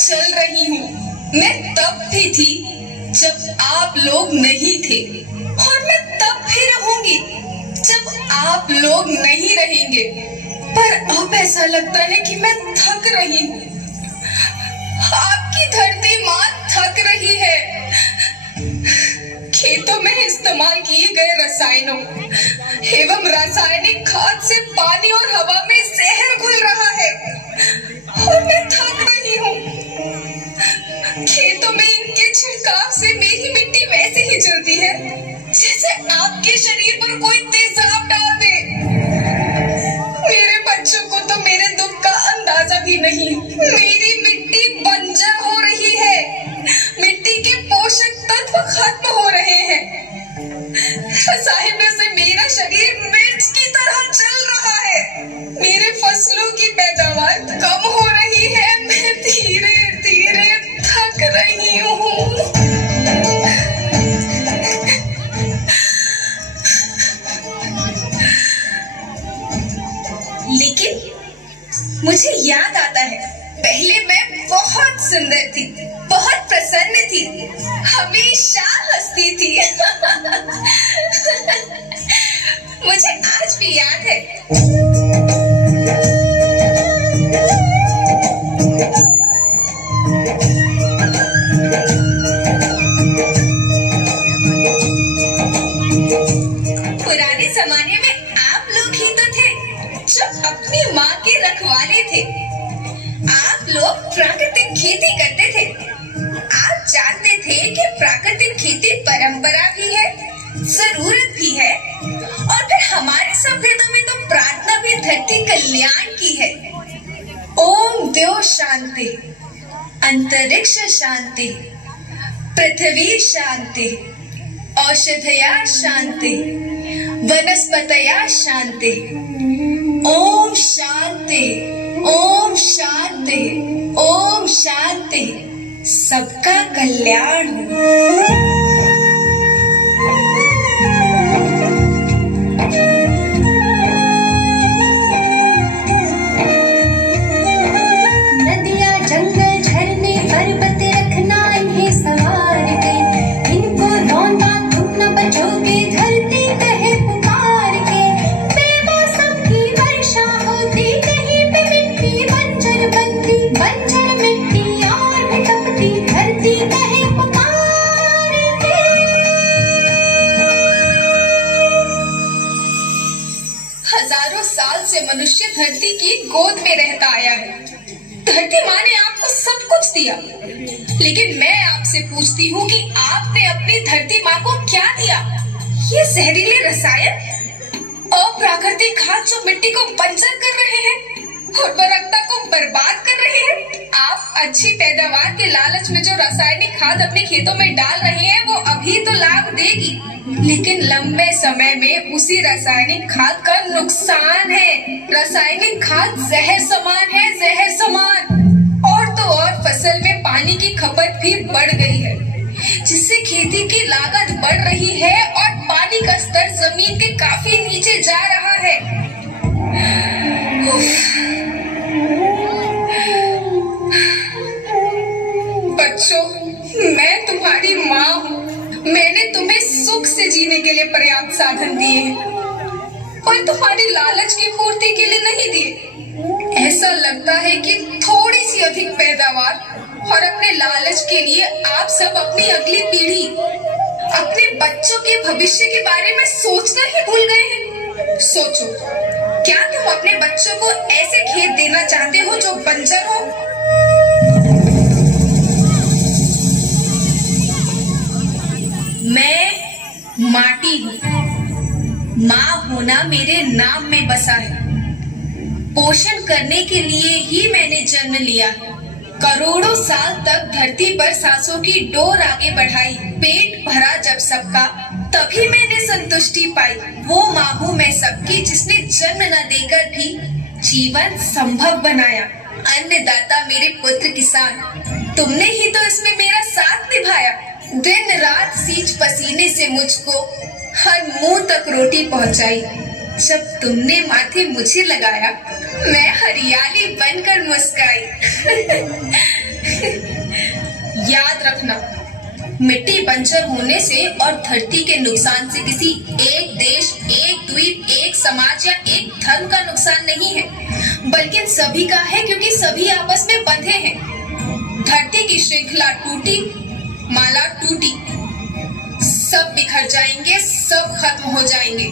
चल रही हूँ। मैं तब भी थी जब आप लोग नहीं थे, और मैं तब भी रहूंगी जब आप लोग नहीं रहेंगे। पर अब ऐसा लगता है कि मैं थक रही हूँ। आपकी धरती माँ थक रही है। खेतों में इस्तेमाल किए गए रसायनों एवं रासायनिक खाद से पानी और हवा में जहर घुल रहा है, और मैं थक रही हूँ। खेतों में इनके छिड़काव से मेरी मिट्टी वैसे ही जलती है जैसे आपके शरीर पर कोई तेजाब डाल दे। मेरे बच्चों को तो मेरे दुख का अंदाजा भी नहीं। मेरी मिट्टी बंजर हो रही है। मिट्टी के पोषक तत्व खत्म हो रहे हैं। रसायनों से मेरा शरीर मिर्च की तरह जल रहा है। मेरे फसलों की पैदावार कम हो रही है। मैं धीरे धीरे थक रही हूँ। लेकिन मुझे याद आता है, पहले मैं बहुत सुंदर थी, बहुत प्रसन्न थी, हमेशा हंसती थी। मुझे आज भी याद है। पुराने जमाने में आप लोग ही तो थे जो अपनी माँ के रखवाले थे। आप लोग प्राकृतिक खेती करते थे। आप जानते थे कि प्राकृतिक खेती परंपरा भी है, जरूरत भी है, और फिर हमारी सभ्यता में तो प्रार्थना भी धरती कल्याण की है। ओम द्यो शांति, अंतरिक्ष शांति, पृथ्वी शांति, औषधया शांति, वनस्पतया शांति। ओम शांति, ओम शांति, ओम शांति। सबका कल्याण हो। हजारों साल से मनुष्य धरती की गोद में रहता आया है। धरती माँ ने आपको सब कुछ दिया, लेकिन मैं आपसे पूछती हूँ कि आपने अपनी धरती माँ को क्या दिया? ये जहरीले रसायन, अप्राकृतिक खाद जो मिट्टी को बंजर कर रहे हैं, उर्वरकता को बर्बाद कर रहे हैं। आप अच्छी पैदावार के लालच में जो रासायनिक खाद अपने खेतों में डाल रहे हैं, वो अभी तो लाभ देगी, लेकिन लंबे समय में उसी रासायनिक खाद का नुकसान है। रासायनिक खाद जहर समान है, जहर समान। और तो और फसल में पानी की खपत भी बढ़ गई है, जिससे खेती की लागत बढ़ रही है और पानी का स्तर जमीन के काफी नीचे जा रहा है। बच्चों, मैं तुम्हारी माँ हूँ। मैंने तुम्हें सुख से जीने के लिए पर्याप्त साधन दिए हैं, और तुम्हारी लालच की पूर्ति के लिए नहीं दिए। ऐसा लगता है कि थोड़ी सी अधिक पैदावार और अपने लालच के लिए आप सब अपनी अगली पीढ़ी, अपने बच्चों के भविष्य के बारे में सोचना ही भूल गए हैं। सोचो, क्या तुम अपने बच्चों को ऐसे खेत देना चाहते हो जो बंजर हो? मैं माटी हूँ। माँ होना मेरे नाम में बसा है। पोषण करने के लिए ही मैंने जन्म लिया। करोड़ों साल तक धरती पर सांसों की डोर आगे बढ़ाई। पेट भरा जब सबका, तभी मैंने संतुष्टि पाई। वो माँ हूँ मैं सबकी, जिसने जन्म न देकर भी जीवन संभव बनाया। अन्नदाता मेरे पुत्र किसान, तुमने ही तो इसमें मेरा साथ निभाया। दिन रात सींच पसीने से मुझको हर मुंह तक रोटी पहुंचाई। जब तुमने माथे मुझे लगाया, मैं हरियाली बनकर मुस्काई। याद रखना, मिट्टी बंजर होने से और धरती के नुकसान से किसी एक देश, एक द्वीप, एक समाज या एक धर्म का नुकसान नहीं है, बल्कि सभी का है, क्योंकि सभी आपस में बंधे हैं। धरती की श्रृंखला टूटी, माला टूटी, सब बिखर जाएंगे, सब खत्म हो जाएंगे।